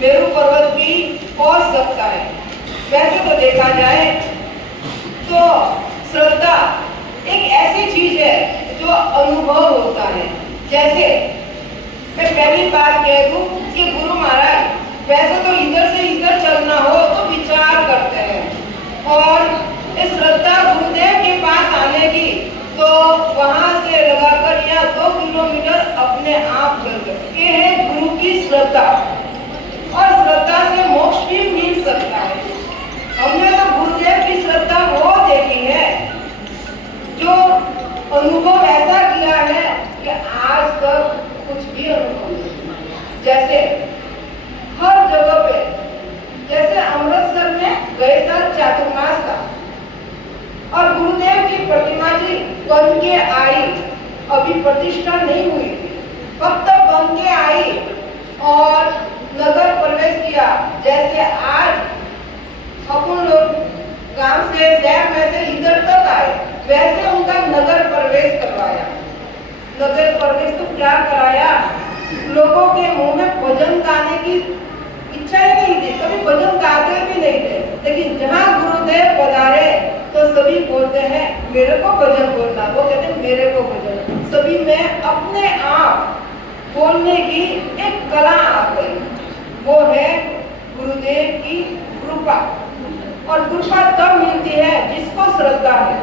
मेरू पर्वत भी पहुंच सकता है। वैसे तो देखा जाए तो श्रद्धा एक ऐसी चीज है जो अनुभव होता है। जैसे मैं पहली बार कह दूं कि गुरु महाराज वैसे तो इधर से इधर चलना हो तो विचार करते हैं, और इस श्रद्धा गुरुदेव के पास आने की तो वहां से लगाकर या 2 किलोमीटर अपने आप चल गए। ये है गुरु की श्रद्धा, और श्रद्धा से मोक्ष भी मिल सकता है। हमने तो गुरुदेव की श्रद्धा वो देखी है जो अनुभव ऐसा किया है कि आज तक कुछ भी अनुभव नहीं। जैसे हर जगह पे, जैसे अमृतसर में गए साल चातुर्मास था और गुरुदेव की प्रतिमा जी बन के आई, अभी प्रतिष्ठा नहीं हुई, कब तक बन के आई और नगर प्रवेश किया। जैसे आज अपन लोग गांव से शहर में से इधर तक आए, वैसे उनका नगर प्रवेश करवाया। नगर प्रवेश तो क्या कराया, लोगों के मुंह में भजन गाने की इच्छा ही नहीं थी, कभी भजन गाते भी नहीं थे, लेकिन जहाँ गुरुदेव पधारे तो सभी बोलते हैं मेरे को भजन बोलना, वो कहते हैं मेरे को भजन। सभी में अपने आप बोलने की एक कला आ गई, वो है गुरुदेव की कृपा। और कृपा तब मिलती है जिसको श्रद्धा है।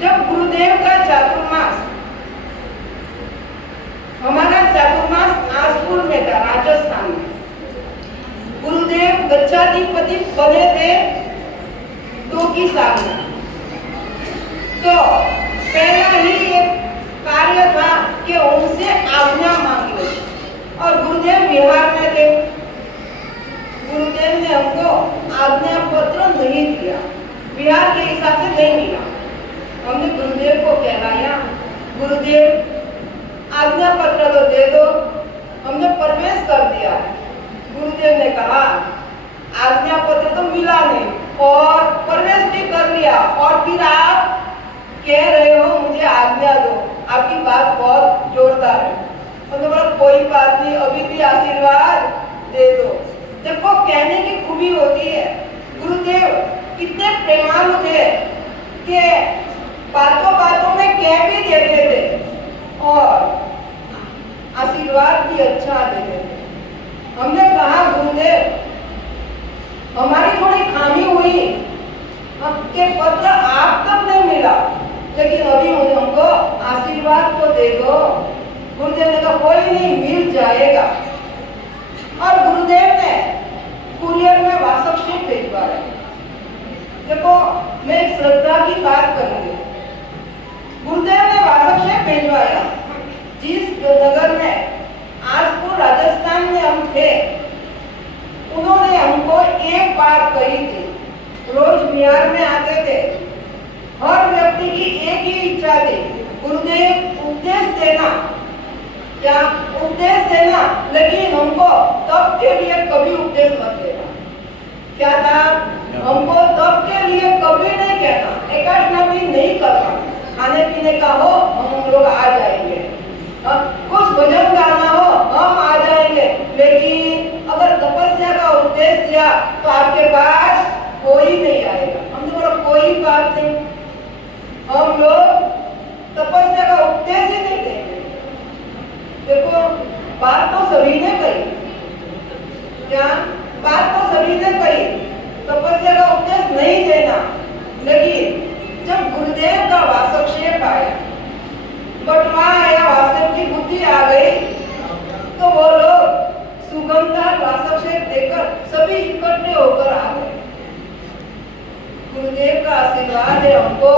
जब गुरुदेव का चातुर्मास, हमारा चातुर्मास नागपुर में था, राजस्थान में, गुरुदेव गच्छाधिपति बने थे 2 की साल में। तो पहला ही एक कार्य था कि उनसे आज्ञा मांगी, और गुरुदेव बिहार में थे। गुरुदेव ने हमको आज्ञा पत्र नहीं दिया, बिहार के हिसाब से नहीं मिला। हमने गुरुदेव को कहलाया, गुरुदेव आज्ञा पत्र तो दे दो, हमने प्रवेश कर दिया। गुरुदेव ने कहा आज्ञा पत्र तो मिला नहीं और प्रवेश भी कर लिया, और फिर आप कह रहे हो मुझे आज्ञा दो, आपकी बात बहुत जोरदार है। हमने बोला कोई बात नहीं, अभी भी आशीर्वाद दे दो। देखो कहने की खूबी होती है, गुरुदेव कितने प्रेमालु थे कि बातों बातों में कह भी देते थे और आशीर्वाद भी अच्छा देते थे। हमने कहा गुरुदेव हमारी थोड़ी खामी हुई, आपके पत्र आप तक नहीं मिला, लेकिन अभी हमको आशीर्वाद तो दे दो। गुरुदेव ने कहा कोई नहीं, मिल जाएगा। और गुरुदेव ने कुरियर में वासक्षेप भिजवाया। देखो मैं एक श्रद्धा की बात करूंगी। गुरुदेव ने वासक्षेप भिजवाया। जिस नगर में आजपुर राजस्थान में हम थे, उन्होंने हमको एक बात कही थी, रोज बिहार में आते थे, हर व्यक्ति की एक ही इच्छा थी, गुरुदेव उपदेश देना, क्या उपदेश देना, लेकिन हमको तब के लिए कभी उपदेश मत देना। क्या था, हमको तब के लिए कभी नहीं कहना, एकादशी नहीं करना, खाने पीने का हो हम लोग आ जाएंगे, कुछ भजन गाना हो हम आ जाएंगे, लेकिन अगर तपस्या का उपदेश दिया तो आपके पास कोई नहीं आएगा। हमने बोला कोई बात नहीं, हम लोग तपस्या का उपदेश ही नहीं देंगे। देखो बात तो सभी ने कही, क्या बात तो सभी ने कही, तपस्या का उपदेश नहीं देना, लेकिन जब गुरुदेव का वासक्षेप आया, बटवा आया, वास्तव की बुद्धि आ गई, तो वो लोग सुगंधर वासक्षेप देकर सभी इकट्ठे होकर आ गए। गुरुदेव का आशीर्वाद है, हमको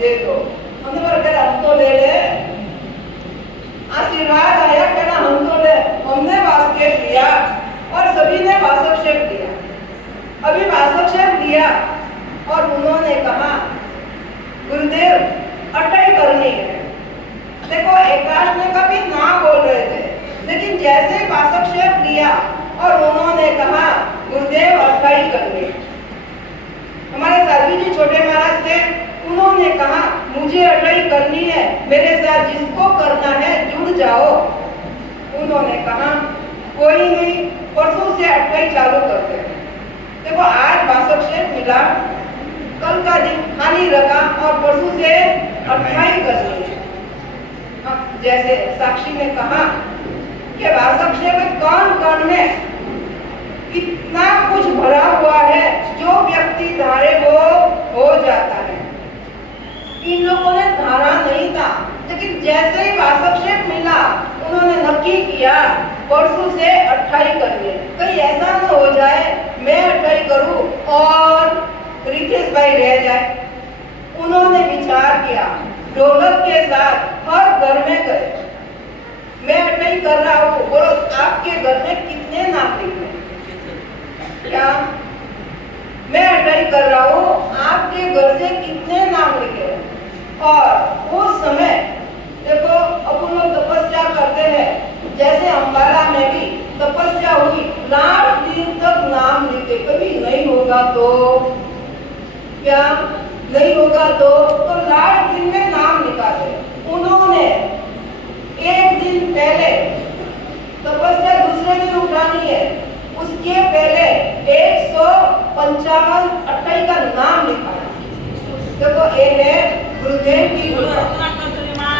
दे दो। हमने बोला हम तो ले ले, आशीर्वाद आया, कहना हम तो ले। हमने वासक्षेप दिया और सभी ने वासक्षेप दिया। अभी वासक्षेप दिया और उन्होंने कहा गुरुदेव अटल करनी है। देखो एकाश में कभी ना बोल रहे थे, लेकिन जैसे वासक्षेप दिया और उन्होंने कहा गुरुदेव अटल करनी। हमारे साधु जी छोटे महाराज थे, उन्होंने कहा मुझे अटल करनी है, मेरे साथ जिसको करना है जुड़ जाओ। उन्होंने कहा कोई नहीं, से अट्ठाई चालू करते हैं। देखो आज वासक से मिला, कल का दिन खाली रखा और परसों से अट्ठाई करनी है। जैसे साक्षी ने कहा कि वासक में कौन में इतना कुछ भरा हुआ है, जो व्यक्ति धारे वो हो जाता है। इन लोगों ने धारा नहीं था, लेकिन जैसे ही वासक्षेप मिला उन्होंने नक्की किया परसों से अट्ठाई करनी। कहीं ऐसा न हो जाए मैं अट्ठाई करूं और रितेश भाई रह जाए। उन्होंने विचार किया, ढोलक के साथ हर घर में गए, मैं अट्ठाई कर रहा हूँ, बोलो आपके घर में कितने नाम लिखने? क्या मैं अट्ठाई कर रहा हूँ, आपके घर से कितने नाम लिखे? और उस समय देखो अपन लोग तपस्या करते हैं, जैसे अम्बाला में भी तपस्या हुई, लास्ट दिन तक नाम लिखे। कभी नहीं होगा तो क्या नहीं होगा तो लास्ट दिन में नाम लिखा दे। उन्होंने एक दिन पहले तपस्या दूसरे दिन उठानी है, उसके पहले 155 अट्ठाई का नाम लिखा है। देखो ये है गुरुदेव की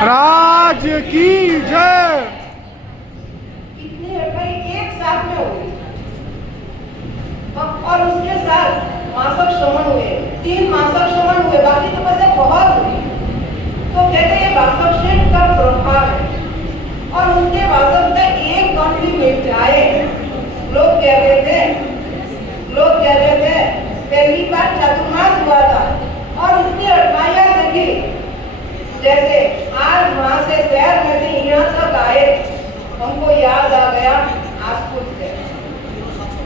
राज की जय। कितनी अट्ठाई एक साथ में हुई और उसके साथ मासक श्रवण हुए, 3 मासक श्रवण हुए, बाकी तपस्या बहुत हुई। तो कहते हैं वासक शेठ का प्रभाव है और उनके वासक का एक गण भी मिट जाए। लोग कह रहे थे पहली बार चातुर्मास हुआ था और उनकी अट्ठाइयां देखी। जैसे आज वहां से शहर में से यहाँ तक आए, हमको याद आ गया आसपुर से।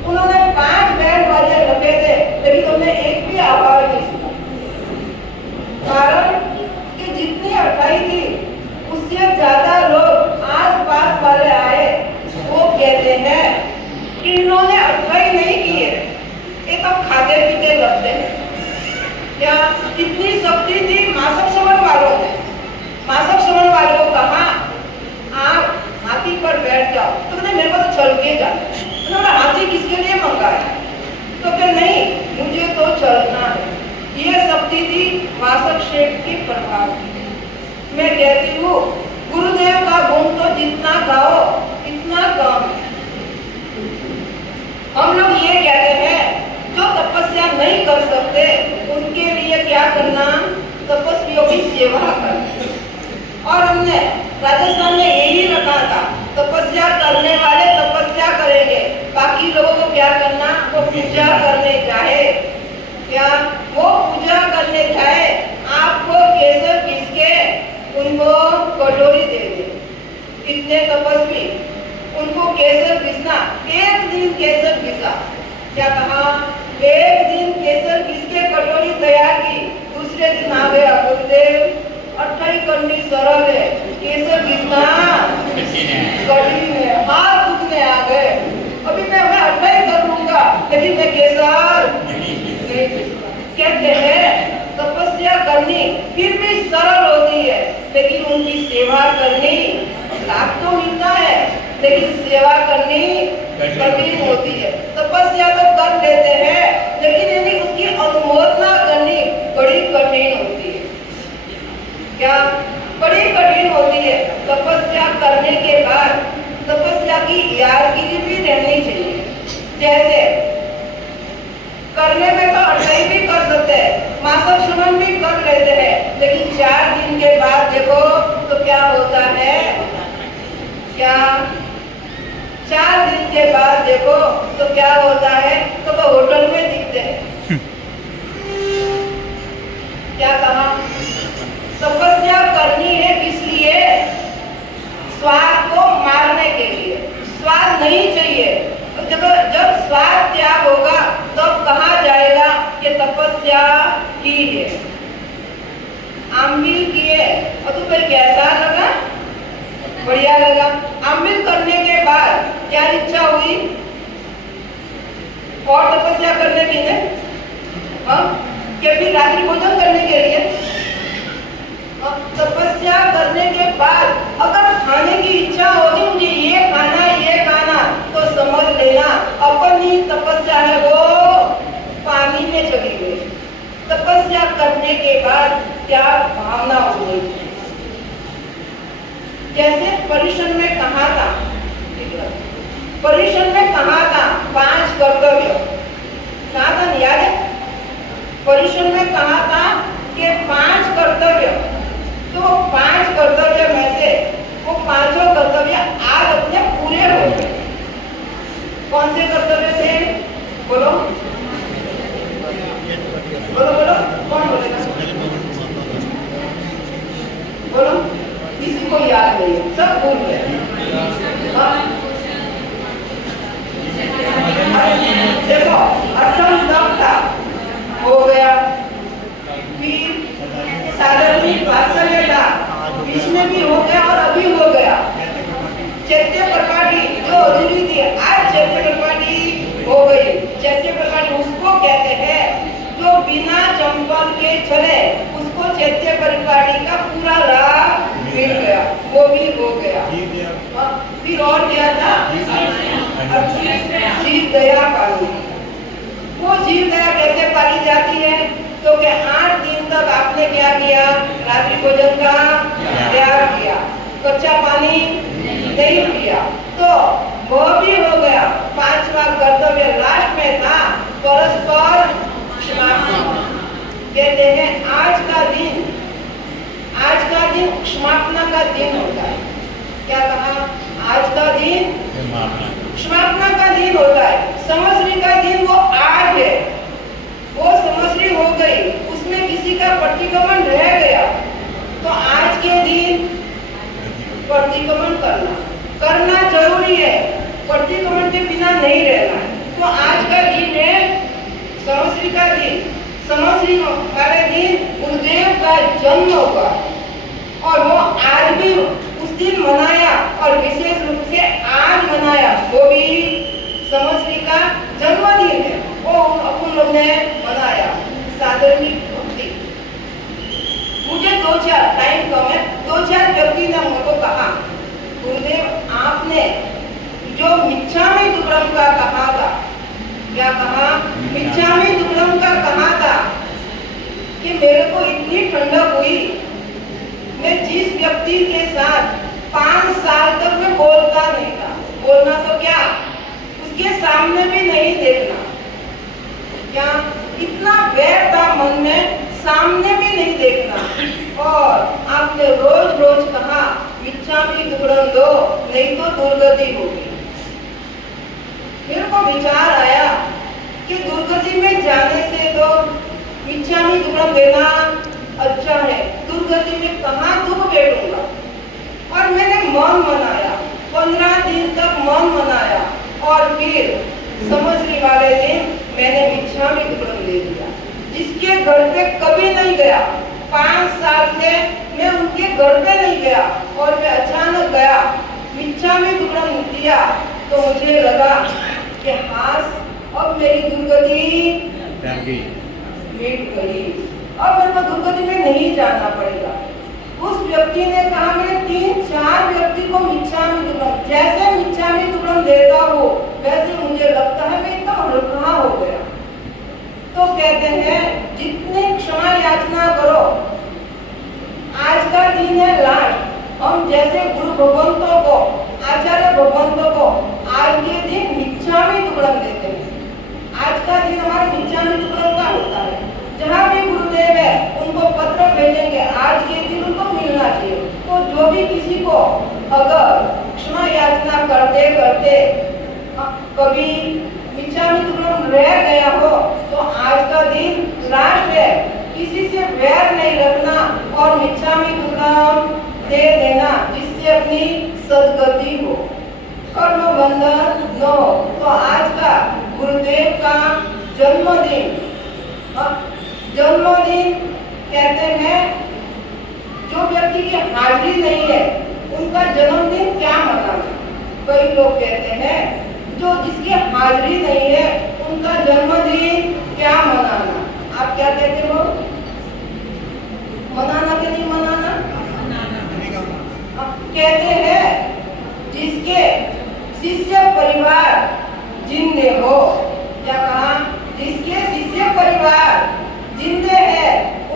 उन्होंने 5 बैंड बाजे रखे थे, लेकिन उन्होंने एक भी आवाज नहीं सुना। कारण कि जितनी अट्ठाई थी उससे ज्यादा लोग आस पास वाले आए। वो कहते हैं कि इन्होंने अट्ठाई नहीं किए, ये तो खाते पीते लगते हैं। क्या कितनी शक्ति थी मासक श्रवण वालों में। मासक श्रवण वालों को कहा आप हाथी पर बैठ जाओ, तो कहते मेरे को तो चल के जाना। उन्होंने हाथी किसके लिए मंगाया? तो कहते नहीं मुझे तो चलना है। ये शक्ति थी वासक शेठ की प्रभाव की। मैं कहती हूँ गुरुदेव का गुण तो जितना गाओ इतना कम है। हम लोग ये कहते हैं जो तपस्या नहीं कर सकते उनके लिए क्या करना? तपस्वियों की सेवा करना। और हमने राजस्थान में यही रखा था, तपस्या करने वाले तपस्या करेंगे, बाकी लोगों को क्या करना? वो पूजा करने जाए। क्या वो पूजा करने जाए, आपको केसर पीस के उनको कटोरी दे दे। कितने तपस्वी उनको केसर पीसना, एक दिन केसर पीसा, क्या कहा? एक दिन केसर पीस के कटोरी तैयार की, दूसरे दिन आ गया गुरुदेव अट्ठाई करनी सरल है, केसर पीसना कठिन है, हाथ दुखने आ गए। अभी मैं अट्ठाई कर लूंगा, लेकिन मैं केसर नहीं पीसूंगा। कहते हैं तपस्या करनी फिर भी सरल होती है, लेकिन उनकी सेवा करनी लाभ तो मिलता है, लेकिन सेवा करनी कठिन होती है। तपस्या तो कर लेते हैं, लेकिन यदि उसकी अनुमोदना करनी बड़ी कठिन होती है। क्या बड़ी कठिन होती है? तपस्या करने के बाद तपस्या की यादगिरी भी रहनी चाहिए। जैसे करने में तो अट्ठाई भी कर सकते हैं, मासक श्रवण भी कर लेते हैं, लेकिन 4 दिन के बाद देखो तो क्या होता है? क्या 4 दिन के बाद देखो तो क्या होता है? तो वो होटल में दिखते हैं। क्या कहा? तपस्या करनी है किस लिए? स्वाद को मारने के लिए। स्वाद नहीं चाहिए। जब स्वाद त्याग होगा तब कहा जाएगा कि तपस्या की है। आमिल किए और तुम्हें कैसा लगा? बढ़िया लगा। आमिल करने के बाद क्या इच्छा हुई? और तपस्या करने की है, कि फिर रात्रि भोजन करने के लिए। तपस्या करने के बाद अगर खाने की इच्छा होगी मुझे ये खाना तो समझ लेना अपन बनने के बाद क्या भावना हुई। जैसे परिषद में कहा था, परिषद में कहा था 5 कर्तव्य, कहा था याद है? परिषद में कहा था कि 5 कर्तव्य, तो 5 कर्तव्य में से वो 5 कर्तव्य आज अपने पूरे हो गए। कौन से कर्तव्य थे? बोलो बोलो बोलो, कौन बोलेगा? बोलो, किसी को याद नहीं, सब भूल गए। देखो, अष्टम तप था, हो गया। फिर साधारण वात्सल्य था, बीच में भी हो गया और अभी हो गया। चैत्य परिपाटी जो अधूरी थी, आज चैत्य परिपाटी हो गई। चैत्य परिपाटी उसको कहते हैं जो बिना चंपल के चले, उसको चैत्य परिपाटी का पूरा लाभ मिल गया, वो भी हो गया। फिर और क्या था? जीव दया पाली। वो जीव दया कैसे पाली जाती है? तो कि 8 दिन तक आपने क्या किया? रात्रि भोजन का त्याग किया, कच्चा पानी नहीं पिया, तो वह भी हो गया। 5वां कर्तव्य लास्ट में था परस्पर क्षमापण। कहते हैं आज का दिन क्षमापण का दिन होता है। क्या कहा? आज का दिन क्षमापण का दिन होता है। संवत्सरी का दिन वो आज है, वो संवत्सरी हो गई, उसमें किसी का प्रतिक्रमण रह गया, तो आज के दिन प्रतिक्रमण करना जरूरी है, प्रतिक्रमण के बिना नहीं रहना। तो आज का दिन है संवत्सरी का दिन। संवत्सरी वाले दिन गुरुदेव का जन्म होगा और वो आज भी उस दिन मनाया, और विशेष रूप से आज मनाया, वो भी संवत्सरी का जन्मदिन है, वो अपन लोग ने मनाया। साधारण भक्ति, मुझे 2-4 टाइम कम है, 2-4 व्यक्ति ने मुझको कहा, गुरुदेव आपने जो मिच्छामि दुक्कडम का कहा था, क्या कहा? मिच्छामि दुक्कडम का कहा था कि मेरे को इतनी ठंडक हुई, मैं जिस व्यक्ति के साथ 5 साल तक मैं बोलता नहीं था, बोलना तो क्या, उसके सामने भी नहीं देखना, क्या इतना बैर था मन में, सामने भी नहीं देखना। और आपने रोज रोज कहा मिच्छामि दुक्कडम दो, नहीं तो दुर्गति होगी। मेरे को विचार आया कि दुर्गति में जाने से तो मिच्छामि दुक्कडम देना अच्छा है, दुर्गति में कहाँ दुख बैठूंगा। और मैंने मन मनाया, 15 दिन तक मन मनाया, और फिर संवत्सरी वाले दिन मैंने मिच्छामि दुक्कडम दे दिया। जिसके घर पे कभी नहीं गया, 5 साल से मैं उनके घर पे नहीं गया, और मैं अचानक गया, मिच्छामि दुक्कडम दिया, तो मुझे लगा कि हास अब मेरी दुर्गति मिट गई, अब मेरे को दुर्गति में नहीं जाना पड़ेगा। उस व्यक्ति ने कहा, मैंने 3-4 व्यक्ति को मिच्छामि दुक्कडम, जैसे मिच्छामि दुक्कडम देता हो वैसे मुझे लगता है मैं एकदम हल्का हो गया। तो कहते हैं जितनी क्षमा याचना करो, आज का दिन है लास्ट, हम जैसे गुरु भगवंतों को, आचार्य भगवंतों को आज के दिन मिच्छामि दुक्कडम देते हैं। आज का दिन हमारा मिच्छामि दुक्कडम का होता है। जहाँ भी गुरुदेव है उनको पत्र भेजेंगे, आज के दिन उनको मिलना चाहिए। तो जो भी किसी को अगर क्षमा याचना करते करते कभी मिच्छामि दुक्कडम रह गया हो, तो आज का दिन लास्ट है, किसी से वैर नहीं रखना और मिच्छामि दुक्कडम दे देना, जिससे अपनी सद्गति हो, कर्म बंधन न हो। तो आज का गुरुदेव का जन्मदिन कहते हैं, जो व्यक्ति की हाजिरी नहीं है उनका जन्मदिन क्या मनाना। कई लोग कहते हैं जो जिसकी हाजिरी नहीं है उनका जन्मदिन क्या मनाना। आप क्या कहते हो? मनाना कि नहीं मनाना? कहते हैं जिसके शिष्य परिवार जिंदे हो, क्या कहा? जिसके शिष्य परिवार जिंदे हैं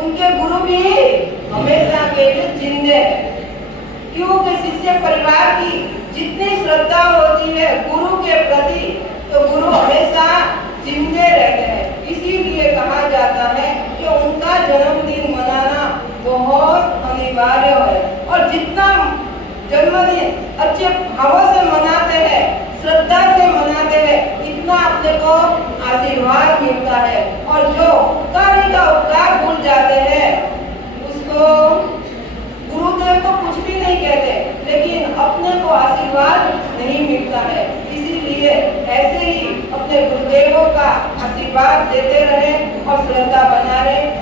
उनके गुरु भी हमेशा के लिए जिंदे हैं। क्योंकि शिष्य परिवार की जितनी श्रद्धा होती है गुरु के प्रति, तो गुरु हमेशा जिंदे रहते हैं। इसीलिए कहा जाता है कि उनका जन्मदिन मनाना बहुत अनिवार्य है। और जितना जन्मदिन अच्छे भावों से मनाते हैं, श्रद्धा से मनाते हैं, इतना अपने को आशीर्वाद मिलता है। और जो उपकारी का उपकार भूल जाते हैं उसको गुरुदेव तो कुछ भी नहीं कहते, लेकिन अपने को आशीर्वाद नहीं मिलता है। इसीलिए ऐसे ही अपने गुरुदेवों का आशीर्वाद देते रहे और श्रद्धा बना रहे।